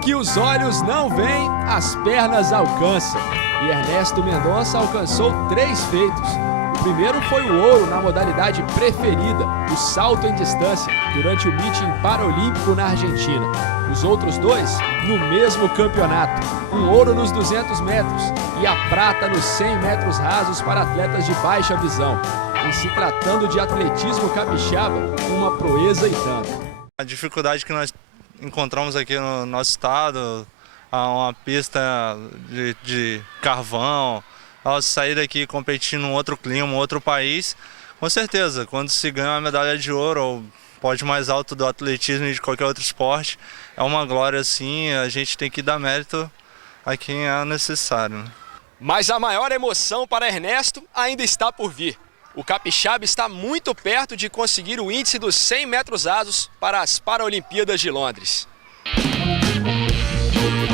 que os olhos não veem, as pernas alcançam. E Ernesto Mendonça alcançou 3 feitos. O primeiro foi o ouro na modalidade preferida, o salto em distância, durante o meeting paralímpico na Argentina. Os outros 2, no mesmo campeonato. Um ouro nos 200 metros e a prata nos 100 metros rasos para atletas de baixa visão. E se tratando de atletismo capixaba, uma proeza e tanto. A dificuldade que nós encontramos aqui no nosso estado, uma pista de carvão, ao sair daqui competir num outro clima, um outro país, com certeza, quando se ganha uma medalha de ouro, ou pódio mais alto do atletismo e de qualquer outro esporte, é uma glória sim, a gente tem que dar mérito a quem é necessário. Mas a maior emoção para Ernesto ainda está por vir. O capixaba está muito perto de conseguir o índice dos 100 metros rasos para as Paralimpíadas de Londres.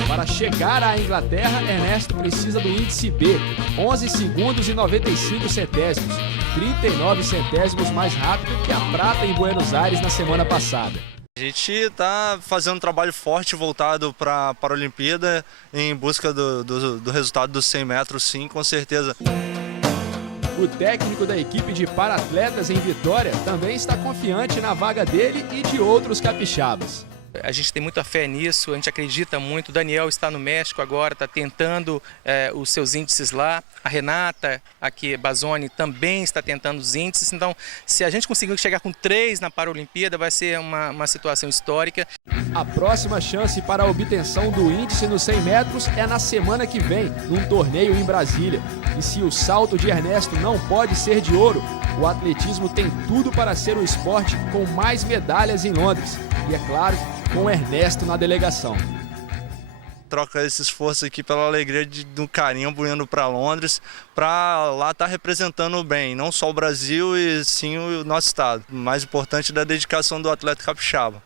Para chegar à Inglaterra, Ernesto precisa do índice B, 11 segundos e 95 centésimos, 39 centésimos mais rápido que a prata em Buenos Aires na semana passada. A gente está fazendo um trabalho forte voltado para a Paralimpíada em busca do resultado dos 100 metros, sim, com certeza. O técnico da equipe de paratletas em Vitória também está confiante na vaga dele e de outros capixabas. A gente tem muita fé nisso, a gente acredita muito. O Daniel está no México agora, está tentando os seus índices lá. A Renata, aqui, Bazzoni, também está tentando os índices. Então, se a gente conseguir chegar com 3 na Paralimpíada, vai ser uma situação histórica. A próxima chance para a obtenção do índice nos 100 metros é na semana que vem, num torneio em Brasília. E se o salto de Ernesto não pode ser de ouro, o atletismo tem tudo para ser o esporte com mais medalhas em Londres. E é claro, com Ernesto na delegação. Troca esse esforço aqui pela alegria do carimbo indo para Londres, para lá estar representando bem, não só o Brasil e sim o nosso estado. O mais importante é a dedicação do atleta capixaba.